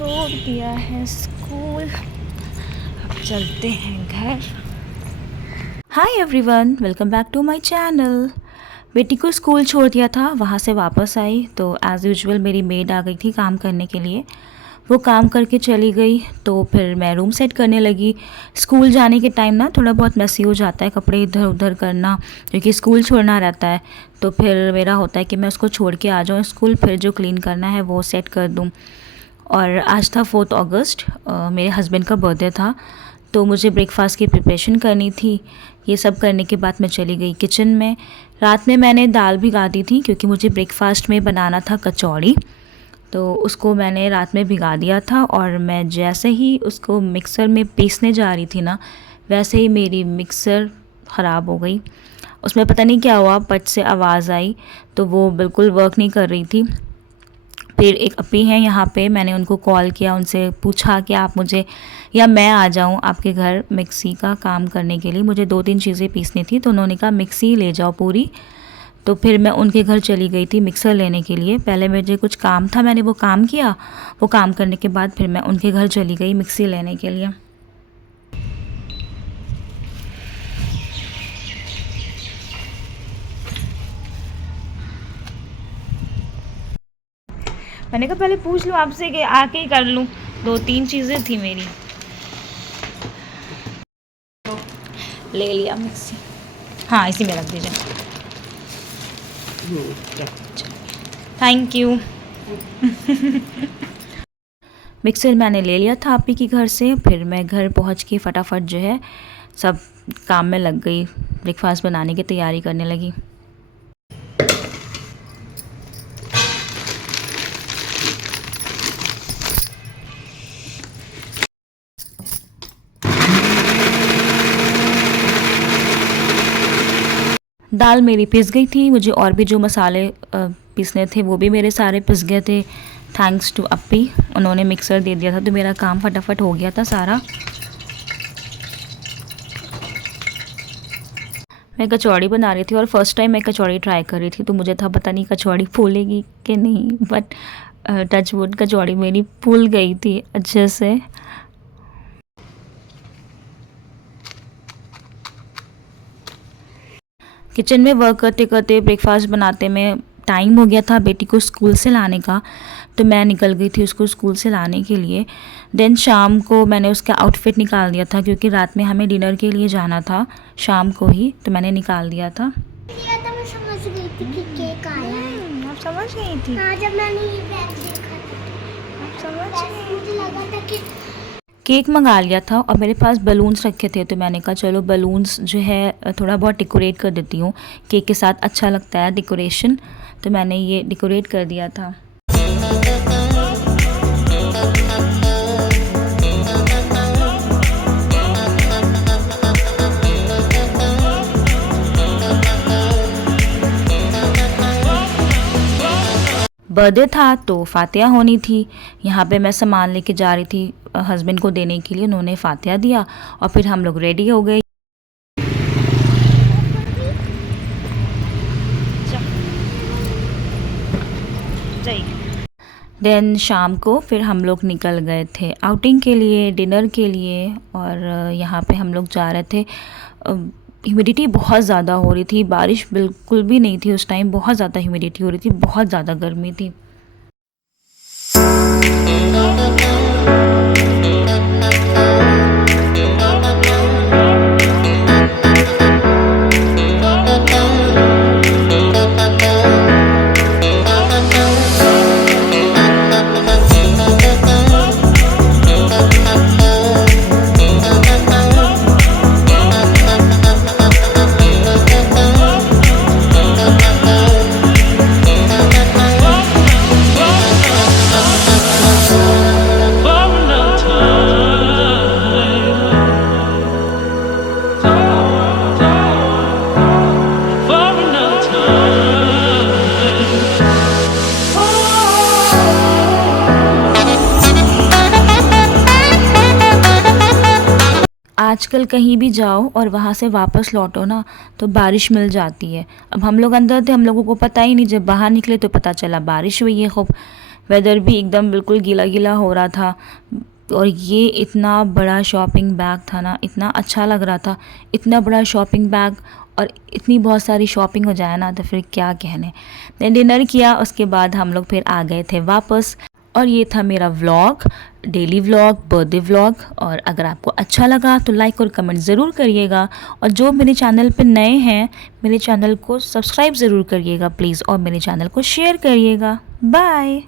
छोड़ दिया है स्कूल, अब चलते हैं घर। Hi everyone, welcome back to my channel. बेटी को स्कूल छोड़ दिया था, वहाँ से वापस आई तो एज़ यूजुअल मेरी मेड आ गई थी काम करने के लिए। वो काम करके चली गई तो फिर मैं रूम सेट करने लगी। स्कूल जाने के टाइम ना थोड़ा बहुत मैसी हो जाता है, कपड़े इधर उधर करना, क्योंकि स्कूल छोड़ना रहता है। तो फिर मेरा होता है कि मैं उसको छोड़ के आ जाऊँ स्कूल, फिर जो क्लीन करना है वो सेट कर दूँ। और आज था 4 अगस्त, मेरे हस्बैंड का बर्थडे था, तो मुझे ब्रेकफास्ट की प्रिपरेशन करनी थी। ये सब करने के बाद मैं चली गई किचन में। रात में मैंने दाल भिगा दी थी क्योंकि मुझे ब्रेकफास्ट में बनाना था कचौड़ी, तो उसको मैंने रात में भिगा दिया था। और मैं जैसे ही उसको मिक्सर में पीसने जा रही थी ना, वैसे ही मेरी मिक्सर ख़राब हो गई। उसमें पता नहीं क्या हुआ, पट से आवाज़ आई तो वो बिल्कुल वर्क नहीं कर रही थी। फिर एक अपी हैं यहाँ पे, मैंने उनको कॉल किया, उनसे पूछा कि आप मुझे या मैं आ जाऊँ आपके घर मिक्सी का काम करने के लिए। मुझे 2-3 चीज़ें पीसनी थी, तो उन्होंने कहा मिक्सी ले जाओ पूरी। तो फिर मैं उनके घर चली गई थी मिक्सर लेने के लिए। पहले मुझे कुछ काम था, मैंने वो काम किया। वो काम करने के बाद फिर मैं उनके घर चली गई मिक्सी लेने के लिए। मैंने कहा पहले पूछ लूँ आपसे कि आके ही कर लूँ, 2-3 चीज़ें थी मेरी। ले लिया मिक्सी, हाँ इसी में रख दीजिए। Thank you. मिक्सर मैंने ले लिया था आपी के घर से। फिर मैं घर पहुंच के फटाफट जो है सब काम में लग गई, ब्रेकफास्ट बनाने की तैयारी करने लगी। दाल मेरी पिस गई थी, मुझे और भी जो मसाले पीसने थे वो भी मेरे सारे पिस गए थे। थैंक्स टू अपी, उन्होंने मिक्सर दे दिया था तो मेरा काम फटाफट हो गया था सारा। मैं कचौड़ी बना रही थी और फर्स्ट टाइम मैं कचौड़ी ट्राई कर रही थी, तो मुझे था पता नहीं कचौड़ी फूलेगी कि नहीं, बट टच वुड कचौड़ी मेरी फूल गई थी अच्छे से। किचन में वर्क करते करते ब्रेकफास्ट बनाते में टाइम हो गया था बेटी को स्कूल से लाने का, तो मैं निकल गई थी उसको स्कूल से लाने के लिए। देन शाम को मैंने उसका आउटफिट निकाल दिया था क्योंकि रात में हमें डिनर के लिए जाना था शाम को ही, तो मैंने निकाल दिया था। मैं समझ गई थी कि केक आया है। आप समझ गई थी? हाँ, जब मैंने ये बैग देखा था आप समझ गई? मुझे लगा था कि केक मंगा लिया था और मेरे पास बलून्स रखे थे, तो मैंने कहा चलो बलून्स जो है थोड़ा बहुत डेकोरेट कर देती हूँ, केक के साथ अच्छा लगता है डेकोरेशन, तो मैंने ये डेकोरेट कर दिया था। बर्थडे था तो फातिहा होनी थी। यहाँ पे मैं सामान लेके जा रही थी हस्बैंड को देने के लिए, उन्होंने फातिहा दिया और फिर हम लोग रेडी हो गए। देन शाम को फिर हम लोग निकल गए थे आउटिंग के लिए, डिनर के लिए। और यहाँ पे हम लोग जा रहे थे। ह्यूमिडिटी बहुत ज़्यादा हो रही थी, बारिश बिल्कुल भी नहीं थी उस टाइम, बहुत ज़्यादा ह्यूमिडिटी हो रही थी, बहुत ज़्यादा गर्मी थी। आजकल कहीं भी जाओ और वहाँ से वापस लौटो ना तो बारिश मिल जाती है। अब हम लोग अंदर थे, हम लोगों को पता ही नहीं, जब बाहर निकले तो पता चला बारिश हुई है खूब। वेदर भी एकदम बिल्कुल गीला गीला हो रहा था। और ये इतना बड़ा शॉपिंग बैग था ना, इतना अच्छा लग रहा था। इतना बड़ा शॉपिंग बैग और इतनी बहुत सारी शॉपिंग हो जाए ना तो फिर क्या कहने। ने डिनर किया, उसके बाद हम लोग फिर आ गए थे वापस। और ये था मेरा vlog, daily vlog, birthday vlog. और अगर आपको अच्छा लगा तो लाइक और कमेंट ज़रूर करिएगा। और जो मेरे चैनल पे नए हैं, मेरे चैनल को सब्सक्राइब ज़रूर करिएगा प्लीज़, और मेरे चैनल को शेयर करिएगा। बाय।